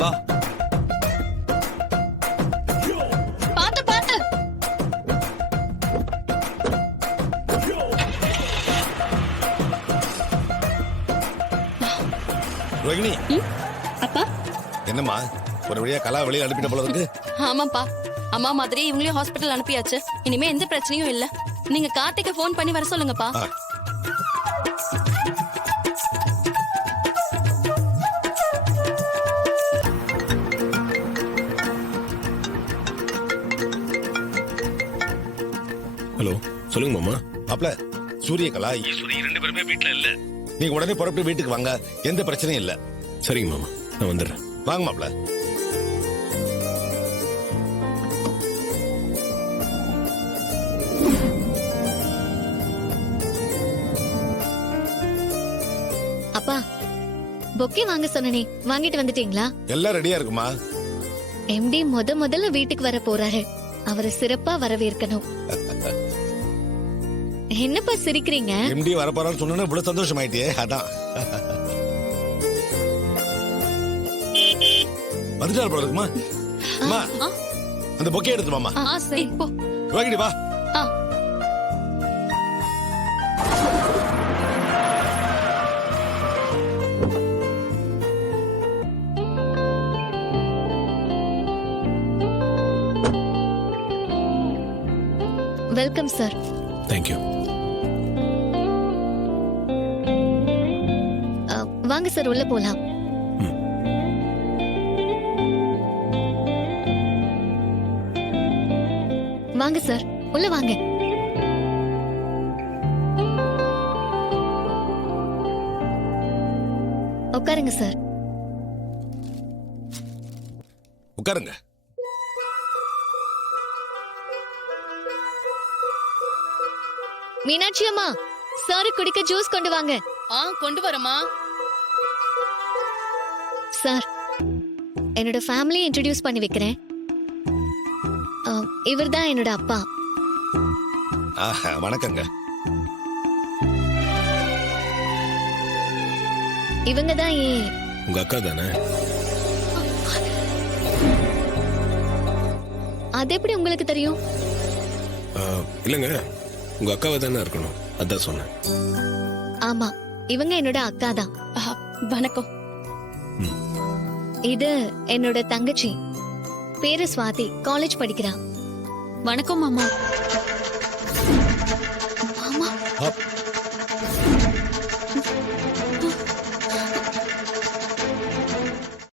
வா. பாத்து பாத்து. ரோகிணி. அப்பா. என்னம்மா ஒரு வழியா கலா வெளியே அனுப்பிட்ட போல இருக்கு. ஆமாப்பா, அம்மா மாதிரி இவங்களையும் ஹாஸ்பிட்டல் அனுப்பியாச்சு. இனிமே எந்த பிரச்சனையும் இல்ல. நீங்க கார்த்திகை ஃபோன் பண்ணி வர சொல்லுங்கப்பா. ஹலோ, சொல்லுங்க மாமா. மாப்ள, சூரிய கலா ஈஸ்வரி 2 பேருமே வீட்ல இல்ல. நீங்க உடனே புறப்பட்டு வீட்டுக்கு வாங்க, எந்த பிரச்சனையும் இல்ல. சரிங்க மாமா, நான் வந்துடுறேன். வாங்க மாப்ள. அப்பா, பொக்கே வாங்க சொன்னனே, வாங்கிட்டு வந்துட்டீங்களா? எல்லாம் ரெடியா இருக்குமா? எம்டி முதல்ல வீட்டுக்கு வர போறாரு. அவரை சிறப்பா வரவேற்கணும். என்னப்பா சிரிக்கிறீங்க? எம்டி வரப்போறான்னு சொன்னா இவ்வளவு சந்தோஷம் ஆயிட்டே. அதான் வந்துட்டாரு போல இருக்குமா? அம்மா, அந்த பொக்கே எடுத்து மாமா. சரி போ. ரோகிணி வா. Welcome sir. தேங்க்யூ. வாங்க சார், உள்ள போலாம். வாங்க சார், உள்ள வாங்க. உட்காருங்க சார். உட்காருங்க. மீனாட்சி அம்மா, சாரு குடிக்க ஜூஸ் கொண்டு வாங்க. கொண்டு வரமா. சார், என்னோட ஃபேமிலி இன்ட்ரோடியூஸ் பண்ணி வைக்கிறேன். இவர்தான் என்னோட அப்பா. வணக்கங்க. இவங்க தான் உங்க அக்கா தானே? அது எப்படி உங்களுக்கு தெரியும்? இல்லங்க, உங்க அக்காவை தானே இருக்கணும், அதான் சொன்னேன். ஆமா, இவங்க என்னோட அக்கா தான். வணக்கம். இது என்னோட தங்கச்சி, பேரு சுவாதி, காலேஜ் படிக்கிறா. வணக்கம் மாமா. மாமா,